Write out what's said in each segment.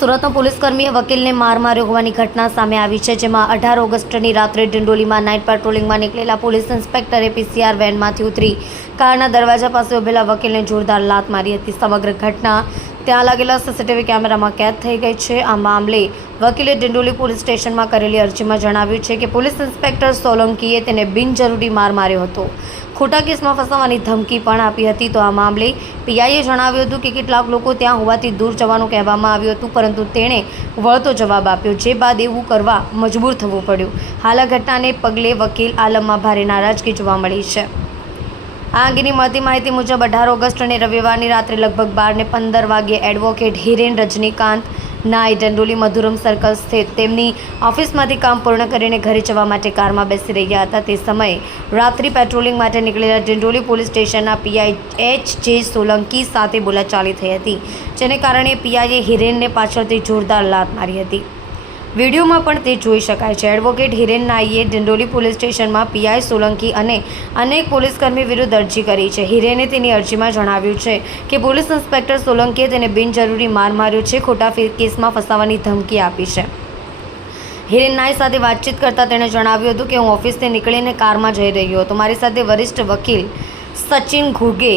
સુરતનો પોલીસકર્મીએ વકીલને માર માર્યો હોવાની ઘટના સામે આવી છે, જેમાં 18 ઓગસ્ટની રાત્રે ડિંડોલીમાં નાઇટ પેટ્રોલિંગમાં નીકળેલા પોલીસ ઇન્સ્પેક્ટરે પીસીઆર વેનમાંથી ઉતરી કારના દરવાજા પાસે ઉભેલા વકીલને જોરદાર લાત મારી હતી। સમગ્ર ઘટના ત્યાં લાગેલા સીસીટીવી કેમેરામાં કેદ થઈ ગઈ છે। આ મામલે વકીલે ડિંડોલી પોલીસ સ્ટેશનમાં કરેલી અરજીમાં જણાવ્યું છે કે પોલીસ ઇન્સ્પેક્ટર સોલંકીએ તેને બિનજરૂરી માર માર્યો હતો, ખોટા કેસમાં ફસાવવાની ધમકી પણ આપી હતી। તો આ મામલે પીઆઈએ જણાવ્યું હતું કે કેટલાક લોકો ત્યાં હોવાથી દૂર જવાનું કહેવામાં આવ્યું હતું, પરંતુ તેણે વળતો જવાબ આપ્યો, જે બાદ એવું કરવા મજબૂર થવું પડ્યું। હાલ આ ઘટનાને પગલે વકીલ આલમમાં ભારે નારાજગી જોવા મળી છે। આ અંગેની મળતી માહિતી મુજબ 18 ઓગસ્ટ અને રવિવારની રાત્રે લગભગ 12:15 વાગ્યે એડવોકેટ હિરેન રજનીકાંત નાઈ ડિંડોલી મધુરમ સર્કલ સ્થિત તેમની ઓફિસમાંથી કામ પૂર્ણ કરીને ઘરે જવા માટે કારમાં બેસી રહ્યા હતા। તે સમયે રાત્રિ પેટ્રોલિંગ માટે નીકળેલા ડિંડોલી પોલીસ સ્ટેશનના પીઆઈ એચ.જે. સોલંકી સાથે બોલાચાલી થઈ હતી, જેને કારણે પીઆઈએ હિરેનને પાછળથી જોરદાર લાત મારી હતી। વિડીયોમાં પણ તે જોઈ શકાય છે। એડવોકેટ હિરેન નાઈએ ડિંડોલી પોલીસ સ્ટેશનમાં પીઆઈ સોલંકી અને અનેક પોલીસકર્મી વિરુદ્ધ અરજી કરી છે। હિરેને તેની અરજીમાં જણાવ્યું છે કે પોલીસ ઇન્સ્પેક્ટર સોલંકીએ તેને બિનજરૂરી માર માર્યો છે, ખોટા કેસમાં ફસાવવાની ધમકી આપી છે। હિરેન નાઈ સાથે વાતચીત કરતાં તેણે જણાવ્યું હતું કે હું ઓફિસથી નીકળીને કારમાં જઈ રહ્યો હતો। મારી સાથે વરિષ્ઠ વકીલ સચિન ઘુગે,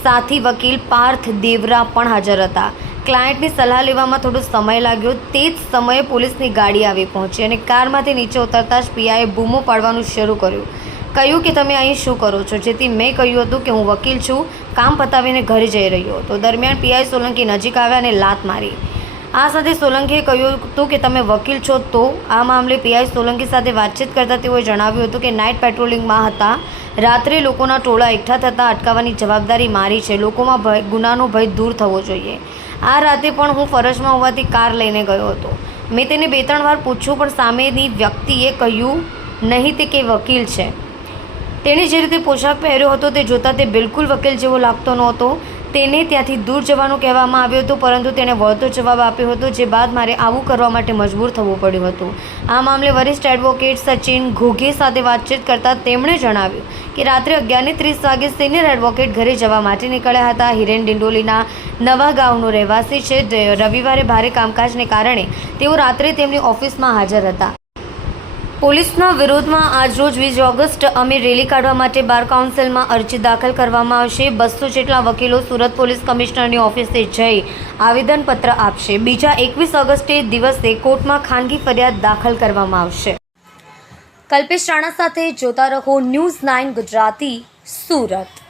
સાથી વકીલ પાર્થ દેવરા પણ હાજર હતા। ક્લાયન્ટની સલાહ લેવામાં થોડો સમય લાગ્યો। તે જ સમયે પોલીસની ગાડી આવી પહોંચી અને કારમાંથી નીચે ઉતરતા જ પીઆઈએ બૂમો પાડવાનું શરૂ કર્યું। કહ્યું કે તમે અહીં શું કરો છો? જેથી મેં કહ્યું હતું કે હું વકીલ છું, કામ પતાવીને ઘરે જઈ રહ્યો હતો। દરમિયાન પીઆઈ સોલંકી નજીક આવ્યા અને લાત મારી। આ સાથે સોલંકીએ કહ્યું હતું કે તમે વકીલ છો? તો આ મામલે પીઆઈ સોલંકી સાથે વાતચીત કરતાં તેઓએ જણાવ્યું હતું કે નાઇટ પેટ્રોલિંગમાં હતા, રાત્રે લોકોના ટોળા એકઠા થતાં અટકાવવાની જવાબદારી મારી છે। લોકોમાં ગુનાનો ભય દૂર થવો જોઈએ। આ રાતે પણ હું ફરજમાં હોવાથી કાર લઈને ગયો હતો। મેં તેને 2-3 વાર પૂછ્યું, પણ સામેની વ્યક્તિએ કહ્યું નહીં તે કે વકીલ છે। તેણે જે રીતે પોશાક પહેર્યો હતો તે જોતાં તે બિલકુલ વકીલ જેવો લાગતો નહોતો। તેને ત્યાંથી દૂર જવાનું કહેવામાં આવ્યું હતું, પરંતુ તેણે વળતો જવાબ આપ્યો હતો, જે બાદ મારે આવું કરવા માટે મજબૂર થવું પડ્યું હતું। આ મામલે વરિષ્ઠ એડવોકેટ સચિન ઘુગે સાથે વાતચીત કરતાં તેમણે જણાવ્યું કે રાત્રે 11:30 વાગે સિનિયર એડવોકેટ ઘરે જવા માટે નીકળ્યા હતા। હિરેન ડિંડોલીના નવા ગામનો રહેવાસી છે। રવિવારે ભારે કામકાજને કારણે તેઓ રાત્રે તેમની ઓફિસમાં હાજર હતા। પોલીસના વિરોધમાં આજરોજ 20 ઓગસ્ટ અમે રેલી કાઢવા માટે બાર કાઉન્સિલમાં અરજી દાખલ કરવામાં આવશે। 200 જેટલા વકીલો સુરત પોલીસ કમિશનરની ઓફિસે જઈ આવેદનપત્ર આપશે। બીજા 21 ઓગસ્ટે દિવસે કોર્ટમાં ખાનગી ફરિયાદ દાખલ કરવામાં આવશે। કલ્પેશ રાણા સાથે જોતા રહો ન્યૂઝ 9 ગુજરાતી, સુરત।